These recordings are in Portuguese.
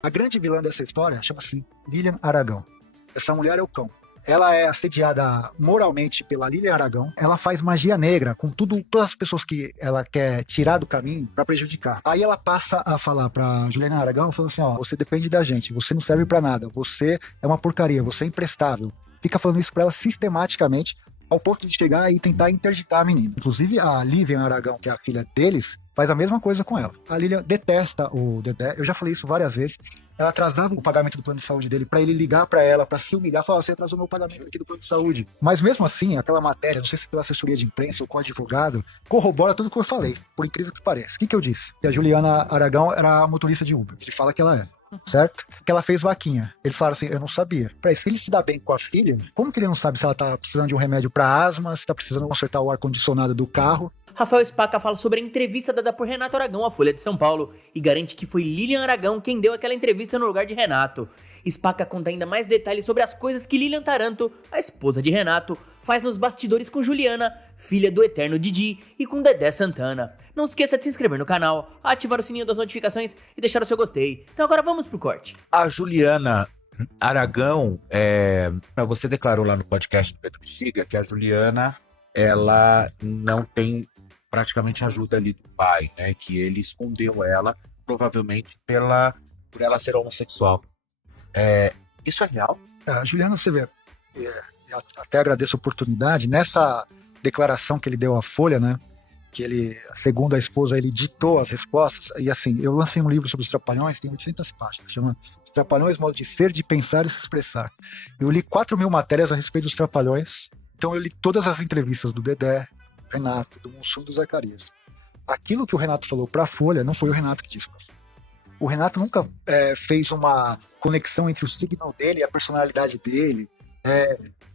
A grande vilã dessa história chama-se Lilian Aragão. Essa mulher é o cão. Ela é assediada moralmente pela Lilian Aragão. Ela faz magia negra com todas as pessoas que ela quer tirar do caminho para prejudicar. Aí ela passa a falar pra Juliana Aragão, falando assim, ó, você depende da gente, você não serve para nada, você é uma porcaria, você é imprestável. Fica falando isso pra ela sistematicamente, ao ponto de chegar e tentar interditar a menina. Inclusive, a Lilian Aragão, que é a filha deles, faz a mesma coisa com ela. A Lilian detesta o Dedé, eu já falei isso várias vezes. Ela atrasava o pagamento do plano de saúde dele pra ele ligar pra ela, pra se humilhar, falar, você atrasou meu pagamento aqui do plano de saúde. Mas mesmo assim, aquela matéria, não sei se pela assessoria de imprensa ou com o advogado, corrobora tudo o que eu falei, por incrível que pareça. O que eu disse? Que a Juliana Aragão era motorista de Uber. Ele fala que ela é. Certo? Que ela fez vaquinha. Eles falaram assim, eu não sabia. Peraí, se ele se dá bem com a filha, como que ele não sabe se ela tá precisando de um remédio pra asma, se tá precisando consertar o ar-condicionado do carro? Rafael Spaca fala sobre a entrevista dada por Renato Aragão à Folha de São Paulo e garante que foi Lilian Aragão quem deu aquela entrevista no lugar de Renato. Spaca conta ainda mais detalhes sobre as coisas que Lilian Taranto, a esposa de Renato, faz nos bastidores com Juliana, filha do eterno Didi, e com Dedé Santana. Não esqueça de se inscrever no canal, ativar o sininho das notificações e deixar o seu gostei. Então agora vamos pro corte. A Juliana Aragão, você declarou lá no podcast do Pedro Bexiga que a Juliana, ela não tem praticamente ajuda ali do pai, né? Que ele escondeu ela, provavelmente por ela ser homossexual. Isso é real? A Juliana, você vê, até agradeço a oportunidade, nessa declaração que ele deu à Folha, né? Que ele, segundo a esposa, ele ditou as respostas, e assim, eu lancei um livro sobre os Trapalhões, tem 800 páginas, chama Os Trapalhões, Modo de Ser, de Pensar e Se Expressar. Eu li 4.000 matérias a respeito dos Trapalhões, então eu li todas as entrevistas do Dedé, Renato, do Mussum e do Zacarias. Aquilo que o Renato falou para a Folha, não foi o Renato que disse. O Renato nunca fez uma conexão entre o signo dele e a personalidade dele,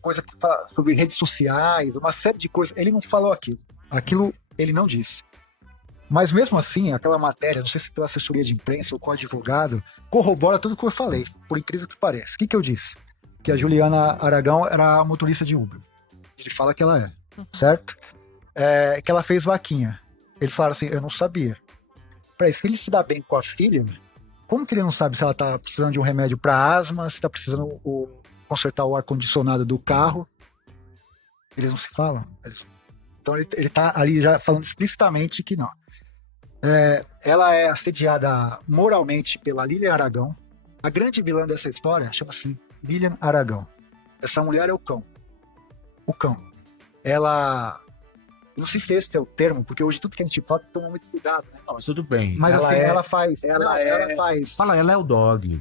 coisa que fala sobre redes sociais, uma série de coisas. Ele não falou aquilo. Aquilo ele não disse. Mas mesmo assim, aquela matéria, não sei se pela assessoria de imprensa ou com o advogado, corrobora tudo o que eu falei, por incrível que pareça. O que eu disse? Que a Juliana Aragão era motorista de Uber. Ele fala que ela é, certo? Que ela fez vaquinha. Eles falaram assim, eu não sabia. Peraí, se ele se dá bem com a filha, como que ele não sabe se ela tá precisando de um remédio pra asma, se tá precisando consertar o ar-condicionado do carro? Eles não se falam. Então ele tá ali já falando explicitamente que não. Ela é assediada moralmente pela Lilian Aragão. A grande vilã dessa história chama-se Lilian Aragão. Essa mulher é o cão. O cão. Ela... Não sei se esse é o termo, porque hoje tudo que a gente fala toma muito cuidado, né? Não, mas tudo bem. Mas ela assim, é... ela faz. Ela faz. Fala, ela é o dog.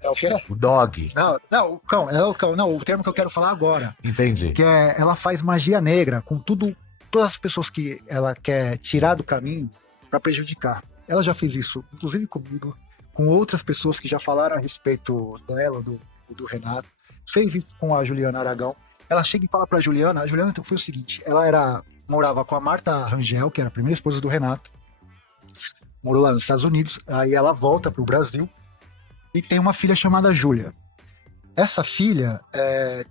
É o quê? O dog. Não, o cão. Ela é o cão. Não, o termo que eu quero falar agora. Entendi. Que ela faz magia negra com todas as pessoas que ela quer tirar do caminho para prejudicar. Ela já fez isso, inclusive comigo, com outras pessoas que já falaram a respeito dela, do Renato. Fez isso com a Juliana Aragão. Ela chega e fala pra Juliana. A Juliana foi o seguinte: ela morava com a Marta Rangel, que era a primeira esposa do Renato. Morou lá nos Estados Unidos. Aí ela volta pro Brasil e tem uma filha chamada Júlia. Essa filha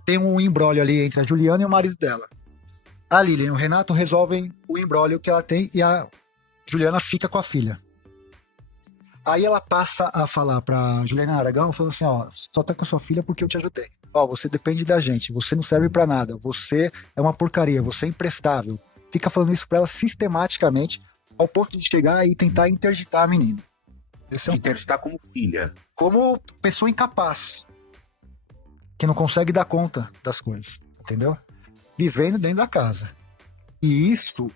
tem um imbróglio ali entre a Juliana e o marido dela. A Lilian e o Renato resolvem o imbróglio que ela tem e a Juliana fica com a filha. Aí ela passa a falar pra Juliana Aragão, falando assim, ó, só tá com a sua filha porque eu te ajudei. Ó, você depende da gente, você não serve pra nada, você é uma porcaria, você é imprestável. Fica falando isso pra ela sistematicamente, ao ponto de chegar e tentar interditar a menina. Interditar como filha. Como pessoa incapaz, que não consegue dar conta das coisas, entendeu? Vivendo dentro da casa. E isso,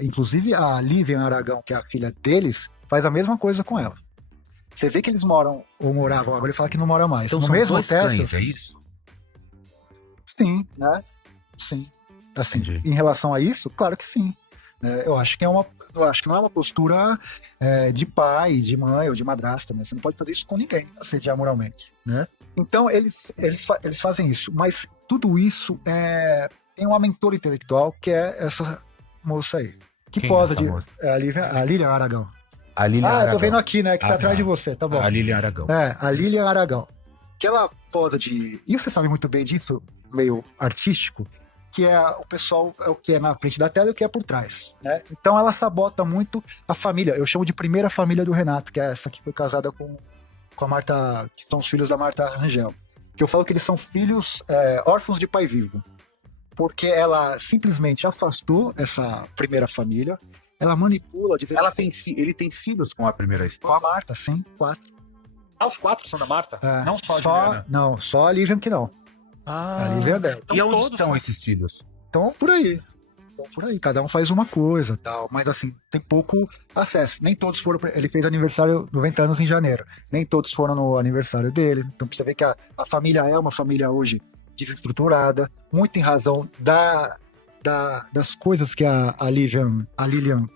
inclusive a Lilian Aragão, que é a filha deles, faz a mesma coisa com ela. Você vê que eles moram, ou moravam, agora ele fala que não mora mais. Então no são mesmo dois teto. cães, é isso? Sim, né? Sim. Assim, Entendi. em relação a isso, claro que sim. Eu acho que não é uma postura de pai, de mãe ou de madrasta, né? Você não pode fazer isso com ninguém, assediar moralmente, né? Então eles fazem isso, mas tudo isso tem uma mentora intelectual que é essa moça aí. Que Quem posa é essa de. moça? A Lilian Aragão. A Lilian Aragão. Eu tô vendo aqui, né? Que tá atrás de você, tá bom. A Lilian Aragão. A Lilian Aragão. Que ela posa de. E você sabe muito bem disso, meio artístico, que o pessoal é o que é na frente da tela e o que é por trás, né? Então ela sabota muito a família. Eu chamo de primeira família do Renato, que é essa que foi casada com com a Marta, que são os filhos da Marta Rangel. Que eu falo que eles são filhos órfãos de pai vivo. Porque ela simplesmente afastou essa primeira família, ela manipula, dizendo Ele tem filhos com a primeira com esposa? a Marta, sim, 4. Os 4 são da Marta? É, Não só a Juliana? Não, só a Lívia que não. A Lívia é dela. E onde todos estão são- esses filhos? Então, por aí. Cada um faz uma coisa, tal. Mas assim, tem pouco acesso. Nem todos foram. Ele fez aniversário 90 anos em janeiro. Nem todos foram no aniversário dele. Então precisa ver que a família é uma família hoje desestruturada, muito em razão das coisas que a Lilian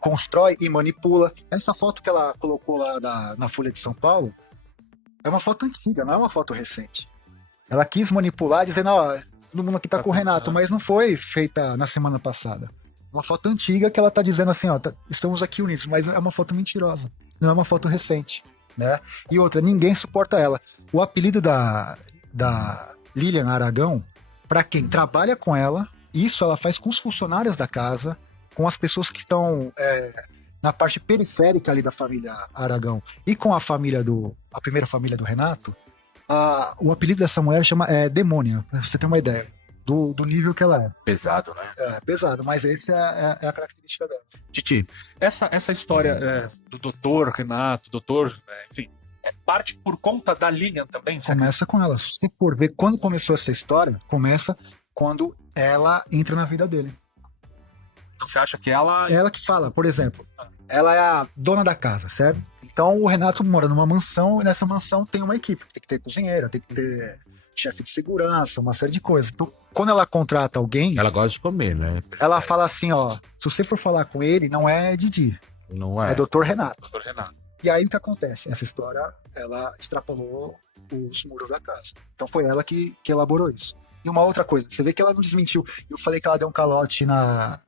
constrói e manipula. Essa foto que ela colocou lá na Folha de São Paulo é uma foto antiga, não é uma foto recente. Ela quis manipular, dizendo, ó, todo mundo aqui tá com o Renato, mas não foi feita na semana passada. Uma foto antiga que ela tá dizendo assim, ó, estamos aqui unidos, mas é uma foto mentirosa, não é uma foto recente, né? E outra, ninguém suporta ela. O apelido da Lilian Aragão, para quem trabalha com ela, isso ela faz com os funcionários da casa, com as pessoas que estão na parte periférica ali da família Aragão e com a primeira família do Renato. O apelido dessa mulher chama Demônia, pra você ter uma ideia do nível que ela é. Pesado, né? É pesado, mas essa é a característica dela. Titi, Essa história do doutor Renato, enfim, parte por conta da Lilian também? Começa com ela. Se você for ver quando começou essa história, começa quando ela entra na vida dele. Então você acha que ela... Ela que fala, por exemplo, ela é a dona da casa, certo? Então o Renato mora numa mansão e nessa mansão tem uma equipe. Tem que ter cozinheira, tem que ter chefe de segurança, uma série de coisas. Então, quando ela contrata alguém, ela gosta de comer, né? ela fala assim, ó, se você for falar com ele, não é Didi, Não é Dr. Renato. Doutor Renato. E aí o que acontece? Essa história, ela extrapolou os muros da casa. Então foi ela que elaborou isso. E uma outra coisa, você vê que ela não desmentiu. Eu falei que ela deu um calote na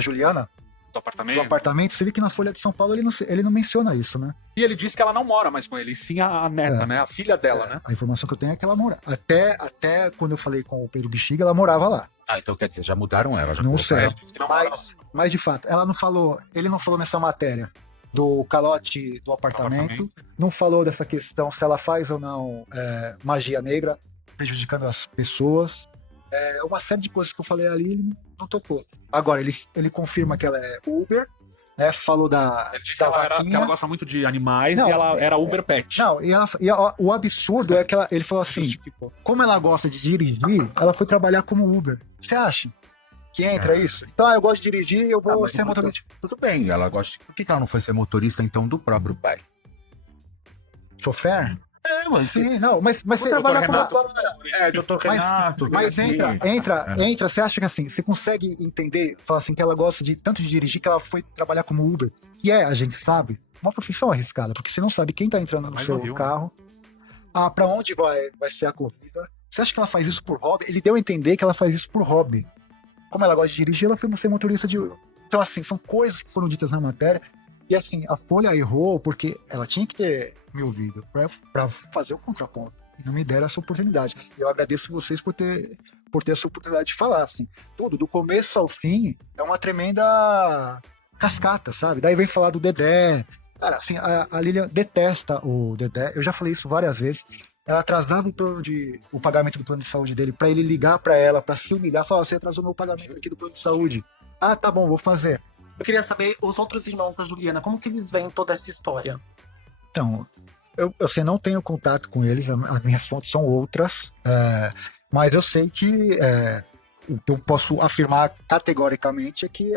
Juliana, Do apartamento. do apartamento. Você vê que na Folha de São Paulo ele não menciona isso, né? E ele disse que ela não mora mais com ele, e sim a neta, né? A filha dela, né? A informação que eu tenho é que ela mora. Até quando eu falei com o Pedro Bexiga, ela morava lá. Ah, então quer dizer, já mudaram ela. Já Não colocaram sei. ela. Mas de fato, ele não falou nessa matéria do calote do apartamento, não falou dessa questão se ela faz ou não magia negra, prejudicando as pessoas. Uma série de coisas que eu falei ali, ele não tocou. Agora, ele confirma que ela é Uber, né? Falou Ele disse da que ela gosta muito de animais Não, e ela era Uber Pet. Não, o absurdo é que ele falou assim, Justificou. como ela gosta de dirigir, ela foi trabalhar como Uber. Você acha que entra isso? Então, eu gosto de dirigir, eu vou mas ser motorista. Tudo bem, ela gosta. Por que ela não foi ser motorista, então, do próprio pai? Chofer? Mas Sim, não, mas você Doutor trabalha Renato, doutor Mas- Renato. Mas entra, você acha que assim, você consegue entender, falar assim, que ela gosta tanto de dirigir que ela foi trabalhar como Uber. E a gente sabe, uma profissão arriscada, porque você não sabe quem tá entrando no Mas seu no Rio, carro, pra onde vai ser a corrida. Você acha que ela faz isso por hobby? Ele deu a entender que ela faz isso por hobby. Como ela gosta de dirigir, ela foi ser motorista de... Então, assim, são coisas que foram ditas na matéria. E, assim, a Folha errou porque ela tinha que ter me ouvido pra fazer o contraponto. E não me deram essa oportunidade. E eu agradeço vocês por ter essa oportunidade de falar, assim. Tudo, do começo ao fim, é uma tremenda cascata, sabe? Daí vem falar do Dedé. Cara, assim, a Lilian detesta o Dedé. Eu já falei isso várias vezes. Ela atrasava o pagamento do plano de saúde dele pra ele ligar pra ela, pra se humilhar, falar, você atrasou meu pagamento aqui do plano de saúde. Ah, tá bom, vou fazer. Eu queria saber os outros irmãos da Juliana, como que eles veem toda essa história? Então, eu não tenho contato com eles, as minhas fontes são outras, mas eu sei que o que eu posso afirmar categoricamente é que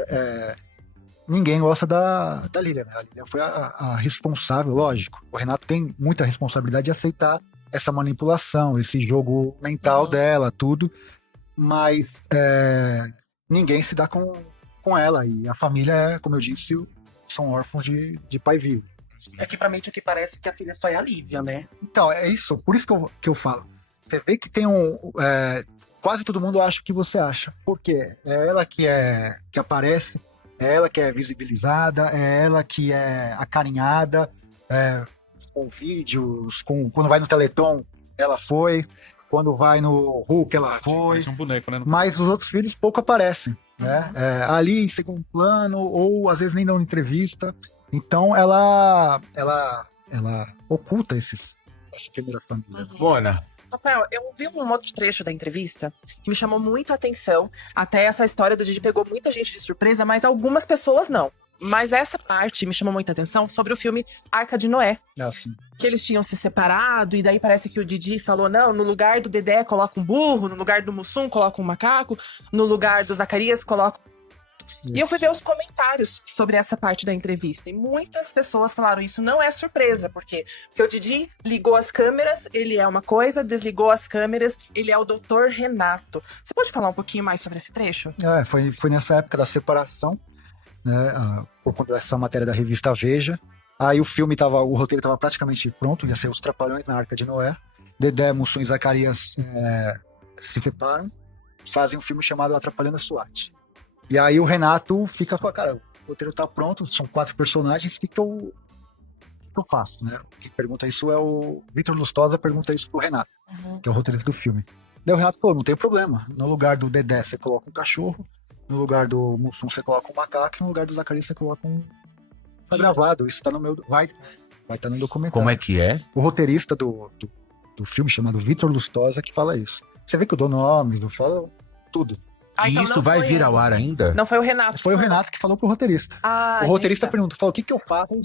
ninguém gosta da Lilian, né? A Lilian foi a responsável, lógico. O Renato tem muita responsabilidade de aceitar essa manipulação, esse jogo mental dela, tudo, mas ninguém se dá com ela, e a família, como eu disse, são órfãos de pai vivo. É que pra mim o que parece que a filha só é a Lívia, né? Então, é isso, por isso que eu falo. Você vê que tem quase todo mundo acha o que você acha. Por quê? É ela que aparece, é ela que é visibilizada, é ela que é acarinhada, com vídeos, quando vai no Teleton, ela foi, quando vai no Hulk, ela foi, Parece um boneco, né? mas os outros filhos pouco aparecem, né? Ali em segundo plano, ou às vezes nem dão entrevista. Então ela ela oculta essa primeira família. Mona, Rafael, eu vi um outro trecho da entrevista que me chamou muito a atenção. Até essa história do Didi pegou muita gente de surpresa, mas algumas pessoas não. Mas essa parte me chamou muita atenção sobre o filme Arca de Noé. Assim. Que eles tinham se separado, e daí parece que o Didi falou, não, no lugar do Dedé coloca um burro, no lugar do Mussum coloca um macaco, no lugar do Zacarias coloca... E eu fui ver os comentários sobre essa parte da entrevista, e muitas pessoas falaram, isso não é surpresa, porque o Didi ligou as câmeras, ele é uma coisa, desligou as câmeras, ele é o Dr. Renato. Você pode falar um pouquinho mais sobre esse trecho? Foi nessa época da separação, né, por conta dessa matéria da revista Veja. Aí o roteiro estava praticamente pronto, ia ser Os Trapalhões na Arca de Noé. Dedé, Mussum e Zacarias se separam, fazem um filme chamado Atrapalhando a SWAT. E aí o Renato fica com cara, o roteiro tá pronto, são 4 personagens, o que eu faço, né? Quem pergunta isso é o Vitor Lustosa, pergunta isso pro Renato, que é o roteirista do filme. Daí o Renato falou, não tem problema, no lugar do Dedé você coloca um cachorro, no lugar do Mussum você coloca um macaco, e no lugar do Zacarias você coloca um... Tá gravado, isso tá no meu... Vai estar no documentário. como é que é? O roteirista do filme, chamado Vitor Lustosa, que fala isso. Você vê que eu dou nomes, eu falo tudo. E então isso não vai foi vir ele. ao ar ainda? Não foi o Renato. Foi o Renato que falou pro roteirista. Ah, O roteirista entendi. falou, o que eu faço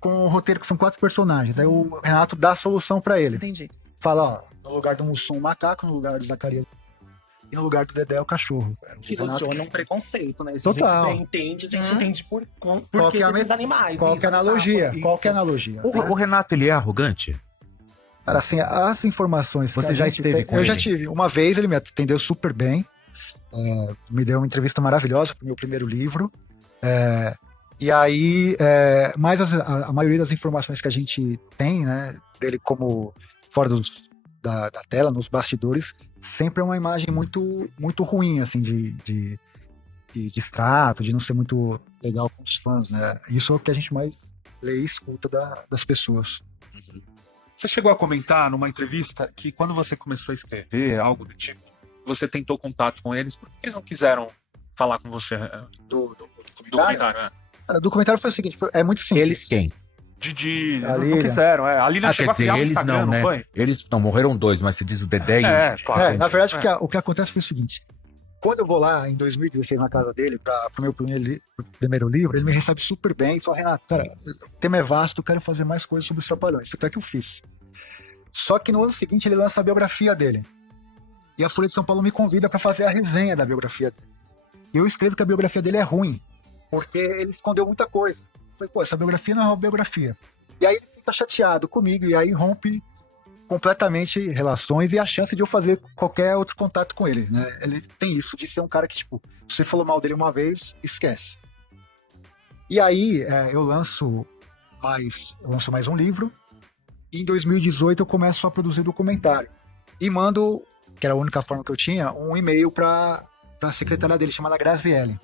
com o roteiro que são 4 personagens? Aí o Renato dá a solução pra ele. Entendi. Fala, no lugar do Mussum, um macaco, no lugar do Zacarias, e no lugar do Dedé, o cachorro. Que funciona um preconceito, né? Se Total. a gente entende, a gente entende por Qual que é a esses animais. Qual que é a analogia? Qual que é a analogia? O Renato, ele é arrogante? Cara, assim, as informações Você que a já gente esteve tem, com eu já ele? tive. Uma vez ele me atendeu super bem, me deu uma entrevista maravilhosa pro meu primeiro livro, e aí, mas a maioria das informações que a gente tem, né, dele como fora da tela, nos bastidores, sempre é uma imagem muito, muito ruim, assim, de extrato, de não ser muito legal com os fãs, né? Isso é o que a gente mais lê e escuta das pessoas. Você chegou a comentar numa entrevista que quando você começou a escrever algo do tipo, você tentou contato com eles, por que eles não quiseram falar com você Do do documentário? documentário? Né? O documentário foi o seguinte, é muito simples. Eles quem? Didi, A não Lilian. quiseram. A Lilian chegou a criar um eles Instagram, não né? foi? Eles não, morreram 2, mas se diz o Dedé e o... Claro. Na verdade, o que acontece foi o seguinte, quando eu vou lá em 2016 na casa dele pro meu primeiro livro, ele me recebe super bem e fala, Renato, cara, o tema é vasto, eu quero fazer mais coisas sobre os Trapalhões. Isso é que eu fiz. Só que no ano seguinte ele lança a biografia dele. E a Folha de São Paulo me convida para fazer a resenha da biografia dele. E eu escrevo que a biografia dele é ruim, porque ele escondeu muita coisa. Eu falei, essa biografia não é uma biografia. E aí ele fica chateado comigo, e aí rompe completamente relações e a chance de eu fazer qualquer outro contato com ele, né? Ele tem isso de ser um cara que, tipo, se você falou mal dele uma vez, esquece. E aí eu lanço mais um livro, e em 2018 eu começo a produzir documentário. E mando, que era a única forma que eu tinha, um e-mail para a secretária dele, chamada Graziele.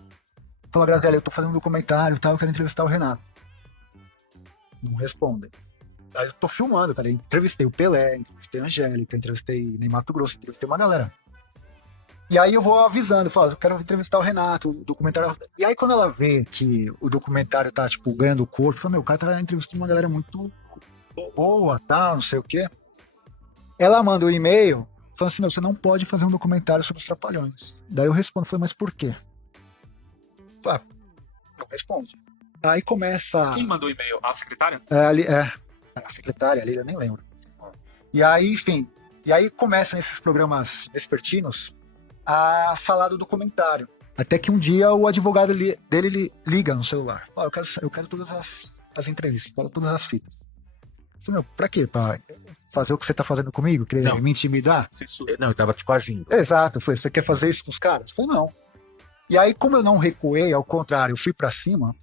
Fala, Graziele, eu tô fazendo um documentário e tal, eu quero entrevistar o Renato. Não respondem. Aí eu tô filmando, cara. Eu entrevistei o Pelé, entrevistei a Angélica, entrevistei Ney Mato Grosso, entrevistei uma galera. E aí eu vou avisando, eu falo, eu quero entrevistar o Renato, o documentário. E aí quando ela vê que o documentário tá, tipo, ganhando corpo, fala, meu, o cara tá entrevistando uma galera muito boa, tal, não sei o quê. Ela manda um e-mail falando assim, meu, você não pode fazer um documentário sobre os Trapalhões. Daí eu respondo, falei, mas por quê? Não responde. Aí começa... Quem mandou o e-mail? A secretária? A secretária, a Lilian, eu nem lembro. E aí, enfim, começa nesses programas vespertinos a falar do documentário. Até que um dia o advogado dele liga no celular. Eu quero todas as entrevistas, quero todas as fitas. Eu falei, meu, pra quê? Pra fazer o que você tá fazendo comigo? Querer me intimidar? Não, eu tava te coagindo. Exato, foi, você quer fazer isso com os caras? Eu falei, não. E aí, como eu não recuei, ao contrário, eu fui pra cima,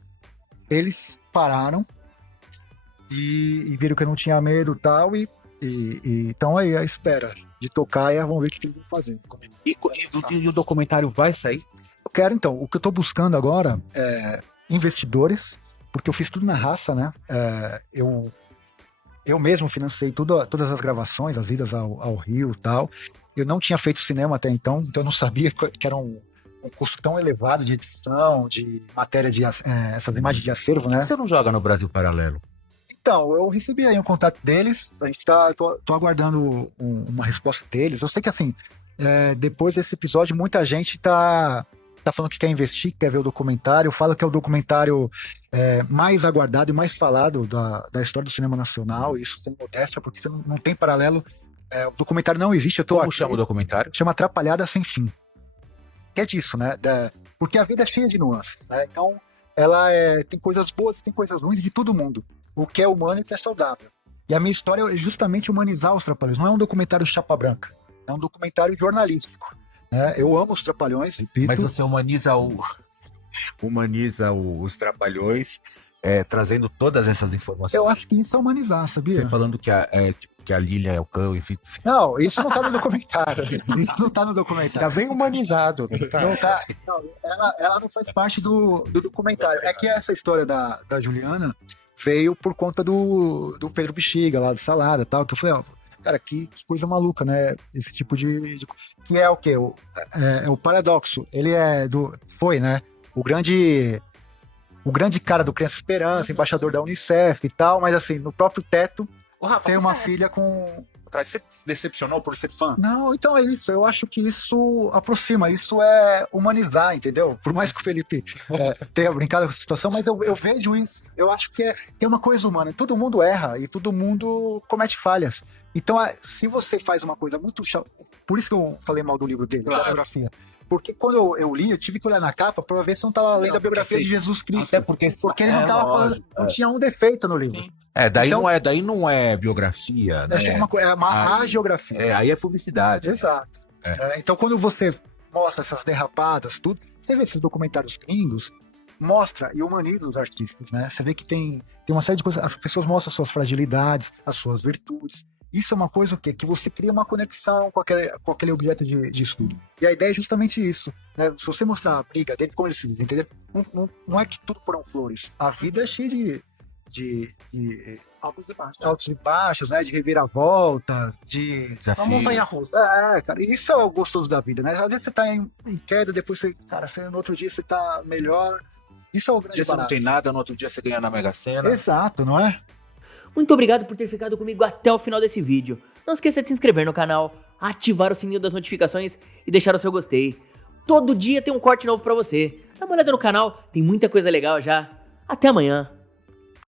eles pararam e viram que eu não tinha medo tal, e então aí a espera de tocar e vamos ver o que eles vão fazer. E o documentário vai sair? Eu quero, então, o que eu tô buscando agora é investidores, porque eu fiz tudo na raça, né? Eu mesmo financei todas as gravações, as idas ao Rio e tal. Eu não tinha feito cinema até então eu não sabia que era um custo tão elevado de edição, de matéria, essas imagens de acervo, Por né? que você não joga no Brasil Paralelo? Então, eu recebi aí um contato deles, tô aguardando uma resposta deles. Eu sei que, assim, depois desse episódio, muita gente tá falando que quer investir, que quer ver o documentário, fala que é o documentário mais aguardado e mais falado da história do cinema nacional, isso sem modéstia, porque você não tem paralelo. O documentário não existe, Como chama o documentário? Chama Atrapalhada Sem Fim. Que é disso, né? Porque a vida é cheia de nuances, né? Então, ela tem coisas boas e tem coisas ruins de todo mundo. O que é humano e o que é saudável. E a minha história é justamente humanizar os Trapalhões. Não é um documentário chapa branca. É um documentário jornalístico. Né? Eu amo os Trapalhões, repito. Mas você humaniza os Trapalhões, trazendo todas essas informações. Eu acho que isso é humanizar, sabia? Você falando que a Lilia é o cão, enfim. Não, isso não tá no documentário. Isso não tá no documentário. Tá bem humanizado. Não tá. Não, ela não faz parte do documentário. É que essa história da Juliana veio por conta do Pedro Bexiga, lá do Salada e tal, que eu falei, cara, que coisa maluca, né? Esse tipo de que é o quê? É o paradoxo. Ele foi, né? O grande cara do Criança Esperança, embaixador da Unicef e tal, mas assim, no próprio teto, Ô, Rafa, tem uma filha com... Você se decepcionou por ser fã? Não, então é isso. Eu acho que isso aproxima, isso é humanizar, entendeu? Por mais que o Felipe tenha brincado com a situação, mas eu vejo isso. Eu acho que é uma coisa humana. Todo mundo erra e todo mundo comete falhas. Então, se você faz uma coisa muito chata... Por isso que eu falei mal do livro dele, da biografia. Porque quando eu li, eu tive que olhar na capa para ver se não estava lendo a biografia de Jesus Cristo. Até porque ele não tava falando, não tinha um defeito no livro. Daí não é biografia, né? É uma agiografia. Aí é publicidade. Exato. Então, quando você mostra essas derrapadas, tudo, você vê esses documentários gringos, mostra e humaniza os artistas, né? Você vê que tem uma série de coisas, as pessoas mostram as suas fragilidades, as suas virtudes. Isso é uma coisa que você cria uma conexão com aquele objeto de estudo. E a ideia é justamente isso, né? Se você mostrar a briga dele, como eles se dizem, entendeu? Não é que tudo foram flores. A vida é cheia de altos e baixos, né? De reviravoltas, de Desafio. Uma montanha-russa. Cara, isso é o gostoso da vida, né? Às vezes você tá em queda, depois no outro dia você tá melhor. Isso é o grande Um dia você não barato. tem nada, no outro dia você ganha na Mega Sena. Exato, não é? Muito obrigado por ter ficado comigo até o final desse vídeo. Não esqueça de se inscrever no canal, ativar o sininho das notificações e deixar o seu gostei. Todo dia tem um corte novo pra você. Dá uma olhada no canal, tem muita coisa legal já. Até amanhã.